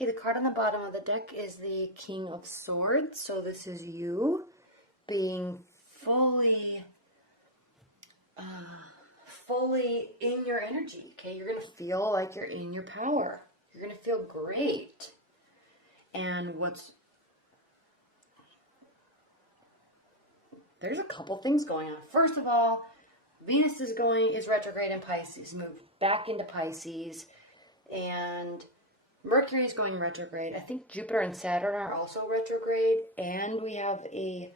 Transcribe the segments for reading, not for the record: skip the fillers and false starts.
Okay, the card on the bottom of the deck is the King of Swords. So this is you being fully in your energy. Okay, you're going to feel like you're in your power. You're going to feel great. And there's a couple things going on. First of all, Venus is retrograde in Pisces, moved back into Pisces, and Mercury is going retrograde. I think Jupiter and Saturn are also retrograde, and we have a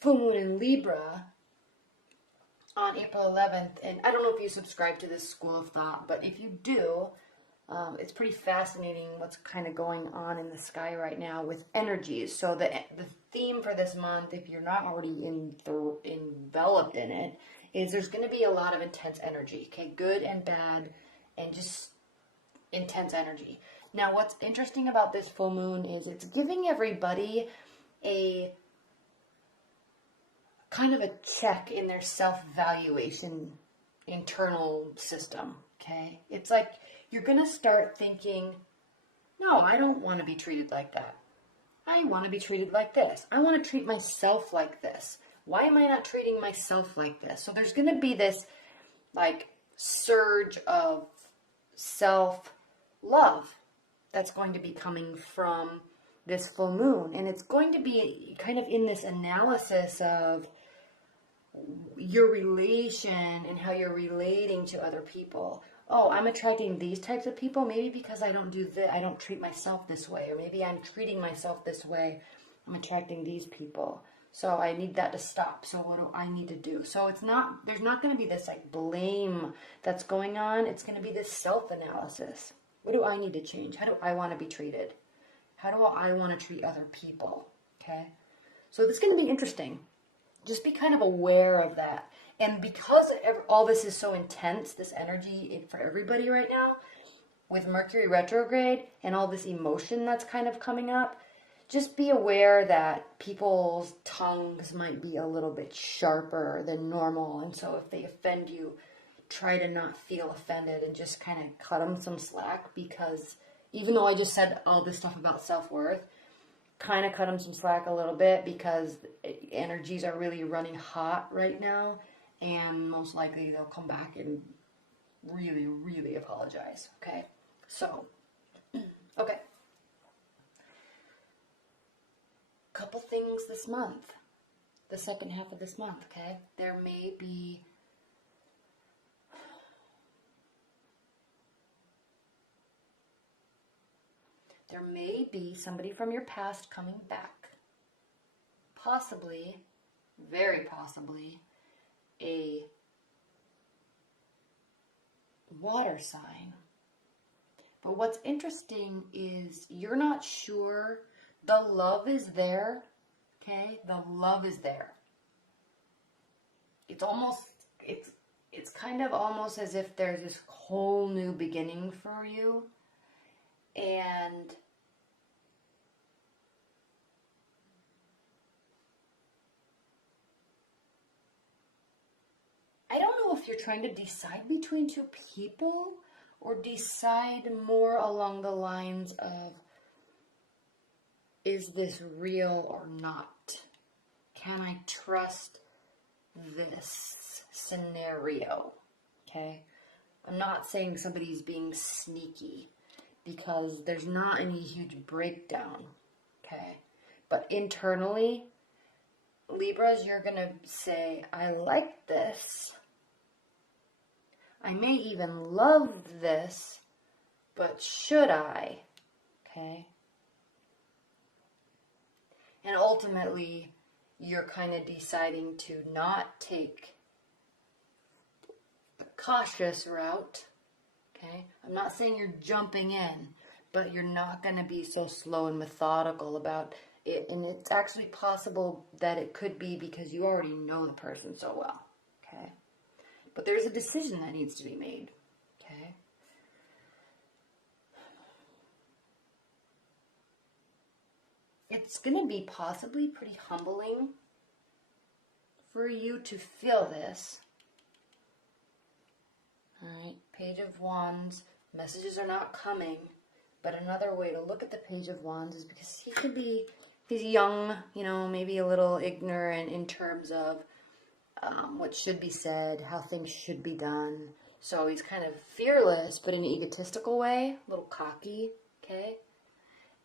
full moon in Libra on April 11th. And I don't know if you subscribe to this school of thought, but if you do, it's pretty fascinating what's kind of going on in the sky right now with energies. So the theme for this month, if you're not already enveloped in it, is there's going to be a lot of intense energy. Okay, good and bad, and just intense energy. Now, what's interesting about this full moon is it's giving everybody a kind of a check in their self-valuation internal system. Okay, it's like you're going to start thinking, no, I don't want to be treated like that. I want to be treated like this. I want to treat myself like this. Why am I not treating myself like this? So there's going to be this like surge of self-love that's going to be coming from this full moon. And it's going to be kind of in this analysis of your relation and how you're relating to other people. Oh, I'm attracting these types of people, maybe because I don't do this, I don't treat myself this way, or maybe I'm treating myself this way, I'm attracting these people. So I need that to stop. So what do I need to do? So there's not going to be this like blame that's going on. It's going to be this self-analysis. What do I need to change? How do I want to be treated? How do I want to treat other people? Okay. So this is going to be interesting. Just be kind of aware of that. And because all this is so intense, this energy for everybody right now, with Mercury retrograde and all this emotion that's kind of coming up, just be aware that people's tongues might be a little bit sharper than normal. And so if they offend you, try to not feel offended and just kind of cut them some slack, because even though I just said all this stuff about self-worth, kind of cut them some slack a little bit, because energies are really running hot right now. And most likely they'll come back and really, really apologize. Okay. So, okay. Couple things this month. The second half of this month, okay? There may be somebody from your past coming back. Possibly, very possibly, a water sign. But what's interesting is you're not sure. The love is there, okay? The love is there. It's kind of almost as if there's this whole new beginning for you. And I don't know if you're trying to decide between two people or decide more along the lines of, is this real or not? Can I trust this scenario? Okay? I'm not saying somebody's being sneaky, because there's not any huge breakdown. Okay? But internally, Libras, you're going to say, I like this. I may even love this, but should I? Okay? And ultimately, you're kind of deciding to not take the cautious route. Okay? I'm not saying you're jumping in, but you're not going to be so slow and methodical about it. And it's actually possible that it could be because you already know the person so well. Okay? But there's a decision that needs to be made. Okay? It's going to be possibly pretty humbling for you to feel this. Alright, Page of Wands. Messages are not coming, But another way to look at the Page of Wands is because he's young, you know, maybe a little ignorant in terms of what should be said, how things should be done. So he's kind of fearless, but in an egotistical way, a little cocky, okay?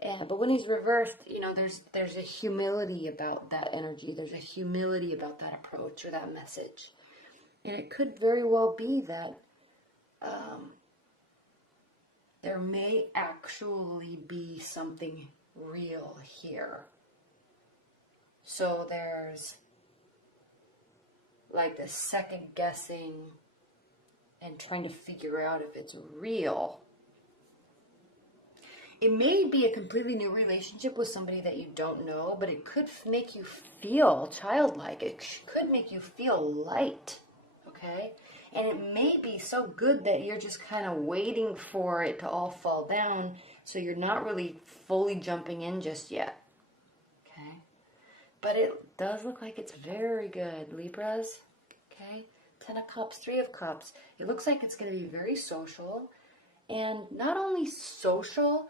But when he's reversed, you know, there's a humility about that energy. There's a humility about that approach or that message. And it could very well be that there may actually be something real here. So there's like the second guessing and trying to figure out if it's real. It may be a completely new relationship with somebody that you don't know, but it could make you feel childlike. It could make you feel light, okay? And it may be so good that you're just kind of waiting for it to all fall down, so you're not really fully jumping in just yet, okay? But it does look like it's very good, Libras, okay? 10 of Cups, 3 of Cups. It looks like it's going to be very social, and not only social,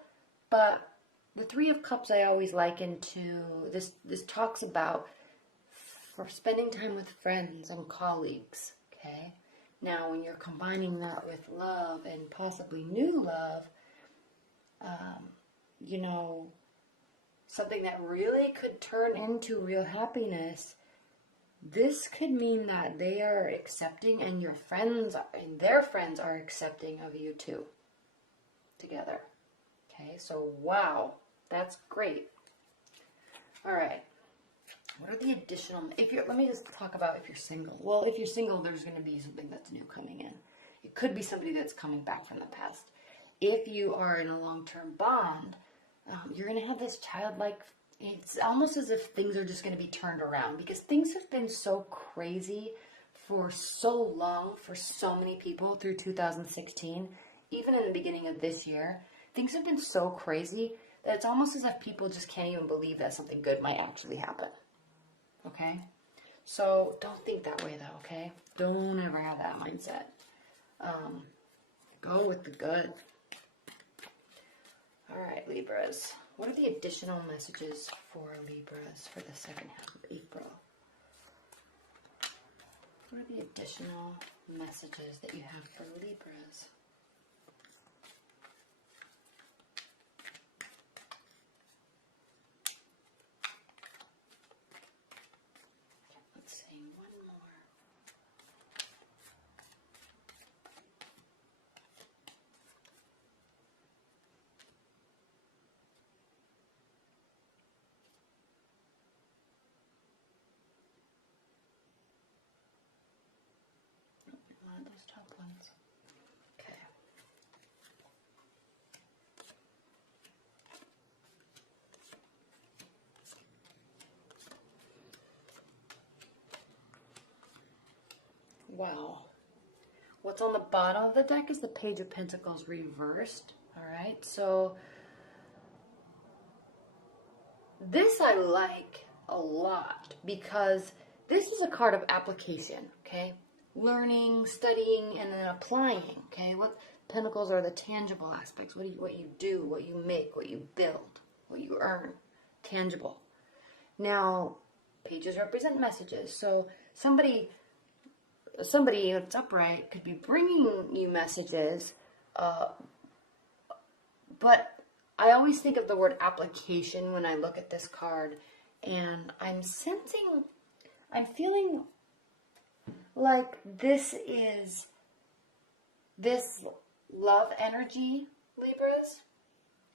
but the 3 of Cups I always liken to, this talks about for spending time with friends and colleagues, okay? Now, when you're combining that with love and possibly new love, you know, something that really could turn into real happiness, this could mean that they are accepting and your friends and their friends are accepting of you too, together. Okay, so wow, that's great. All right. What are the additional, let me just talk about if you're single. Well, if you're single, there's going to be something that's new coming in. It could be somebody that's coming back from the past. If you are in a long-term bond, you're going to have this childlike, it's almost as if things are just going to be turned around because things have been so crazy for so long for so many people through 2016, even in the beginning of this year. Things have been so crazy that it's almost as if people just can't even believe that something good might actually happen. Okay? So don't think that way though, okay? Don't ever have that mindset. Go with the good. Alright, Libras. What are the additional messages for Libras for the second half of April? What are the additional messages that you have for Libras? Those top ones. Okay. Wow. What's on the bottom of the deck is the Page of Pentacles reversed. All right. So this I like a lot because this is a card of application. Okay. Learning, studying, and then applying, okay? What pentacles are the tangible aspects? What you do, what you make, what you build, what you earn, tangible. Now, pages represent messages. So somebody that's upright could be bringing you messages, but I always think of the word application when I look at this card, and I'm feeling like this love energy, Libras,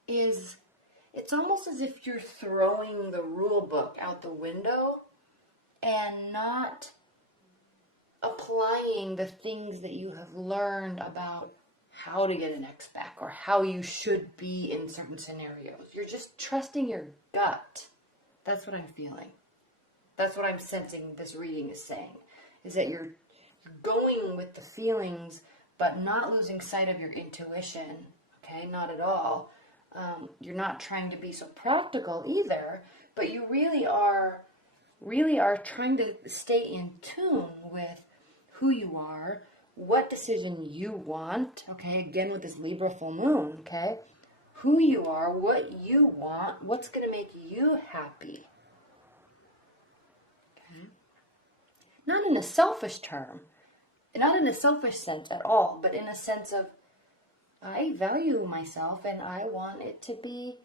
it's almost as if you're throwing the rule book out the window and not applying the things that you have learned about how to get an ex back or how you should be in certain scenarios. You're just trusting your gut. That's what I'm feeling. That's what I'm sensing this reading is saying. Is that you're going with the feelings, but not losing sight of your intuition, okay? Not at all. You're not trying to be so practical either, but you really are trying to stay in tune with who you are, what decision you want, okay? Again, with this Libra full moon, okay? who you are, what you want, what's going to make you happy. Okay? Not in a selfish term, not in a selfish sense at all, but in a sense of, I value myself and I want it to be,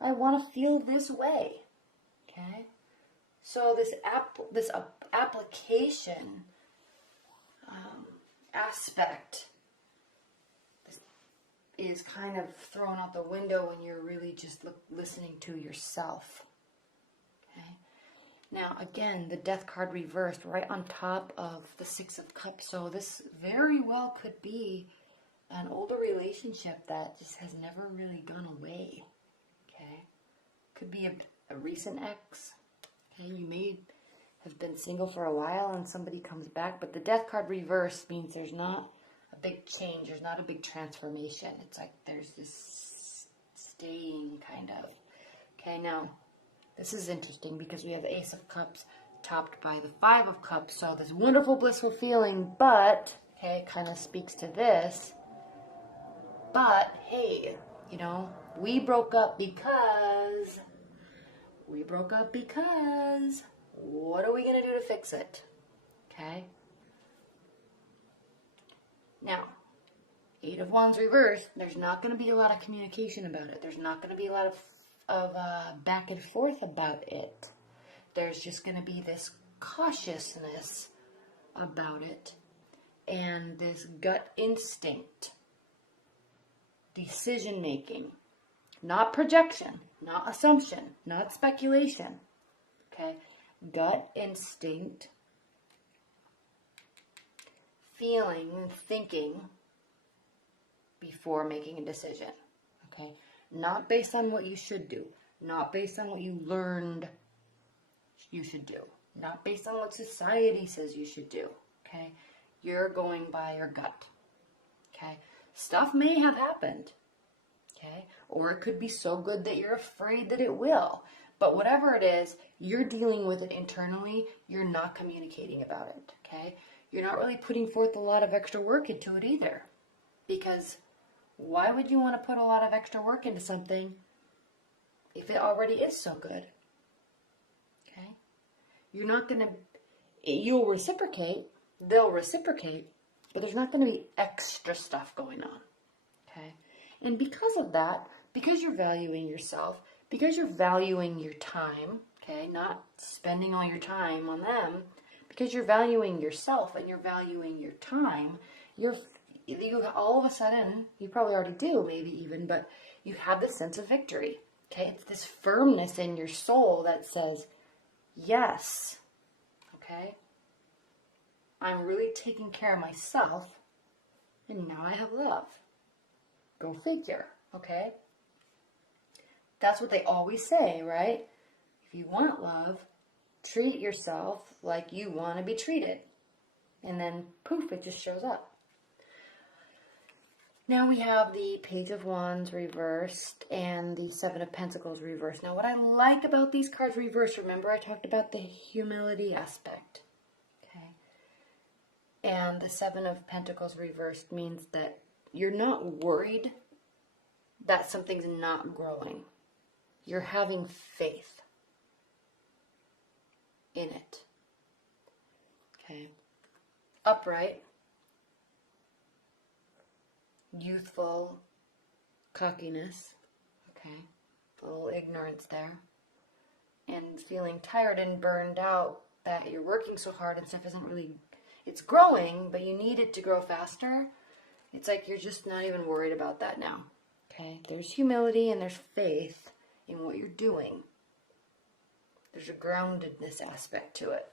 I want to feel this way. Okay? So this application aspect is kind of thrown out the window when you're really just listening to yourself. Okay? Now, again, the Death card reversed right on top of the Six of Cups. So this very well could be an older relationship that just has never really gone away. Okay? Could be a recent ex. Okay? You may have been single for a while and somebody comes back, but the Death card reversed means there's not a big change. There's not a big transformation. It's like there's this staying kind of. Okay, now, this is interesting because we have the Ace of Cups topped by the Five of Cups. So this wonderful, blissful feeling, but, okay, it kind of speaks to this. But, hey, you know, we broke up because, what are we going to do to fix it? Okay? Now, Eight of Wands reversed, there's not going to be a lot of communication about it. There's not going to be a lot of back and forth about it. There's just going to be this cautiousness about it and this gut instinct, decision making, not projection, not assumption, not speculation. Okay? Gut instinct, feeling and thinking before making a decision. Okay? Not based on what you should do. Not based on what you learned you should do. Not based on what society says you should do. Okay? You're going by your gut. Okay? Stuff may have happened. Okay? Or it could be so good that you're afraid that it will. But whatever it is, you're dealing with it internally. You're not communicating about it. Okay? You're not really putting forth a lot of extra work into it either. Because why would you want to put a lot of extra work into something if it already is so good? Okay? You're not going to, you'll reciprocate, they'll reciprocate, but there's not going to be extra stuff going on. Okay? And because of that, because you're valuing yourself, because you're valuing your time, okay, not spending all your time on them, because you're valuing yourself and you're valuing your time, you all of a sudden, you probably already do, maybe even, but you have this sense of victory. Okay, it's this firmness in your soul that says, yes, okay, I'm really taking care of myself, and now I have love. Go figure, okay? That's what they always say, right? If you want love, treat yourself like you want to be treated. And then, poof, it just shows up. Now we have the Page of Wands reversed and the Seven of Pentacles reversed. Now what I like about these cards reversed, remember I talked about the humility aspect. Okay? And the Seven of Pentacles reversed means that you're not worried that something's not growing. You're having faith in it. Okay? Upright. Youthful cockiness, okay, a little ignorance there, and feeling tired and burned out that you're working so hard and stuff isn't really, it's growing, but you need it to grow faster. It's like you're just not even worried about that now, okay? There's humility and there's faith in what you're doing. There's a groundedness aspect to it.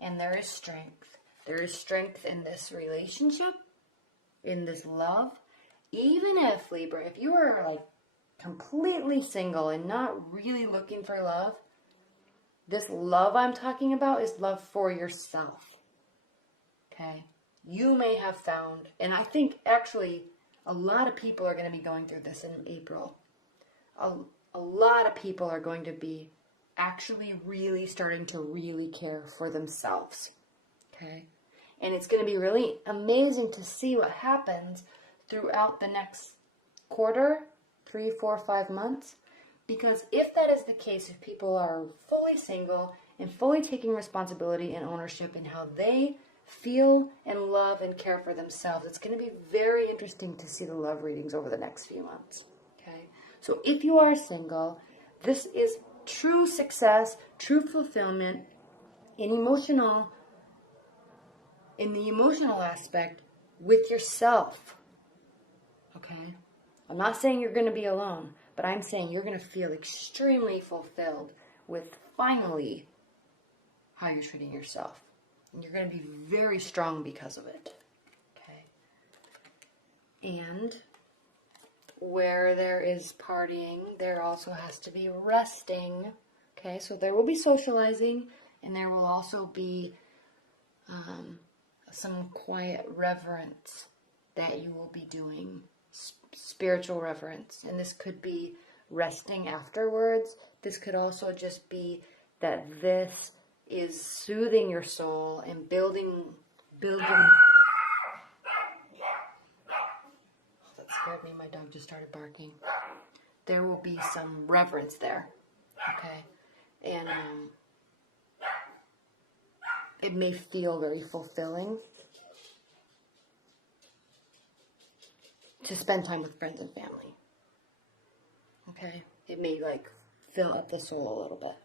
And there is strength. There is strength in this relationship, in this love. Even if, Libra, if you are like completely single and not really looking for love, this love I'm talking about is love for yourself. Okay? You may have found, and I think actually a lot of people are going to be going through this in April. A lot of people are going to be actually really starting to really care for themselves. Okay? And it's going to be really amazing to see what happens throughout the next quarter, 3, 4, 5 months. Because if that is the case, if people are fully single and fully taking responsibility and ownership in how they feel and love and care for themselves, it's going to be very interesting to see the love readings over the next few months. Okay, so if you are single, this is true success, true fulfillment in the emotional aspect with yourself. Okay, I'm not saying you're going to be alone, but I'm saying you're going to feel extremely fulfilled with finally how you're treating yourself. And you're going to be very strong because of it. Okay. And where there is partying, there also has to be resting. Okay, so there will be socializing, and there will also be some quiet reverence that you will be doing, spiritual reverence. And this could be resting afterwards. This could also just be that this is soothing your soul and building. Oh, that scared me. My dog just started barking. There will be some reverence there. Okay. And it may feel very fulfilling to spend time with friends and family. Okay? It may like fill up the soul a little bit.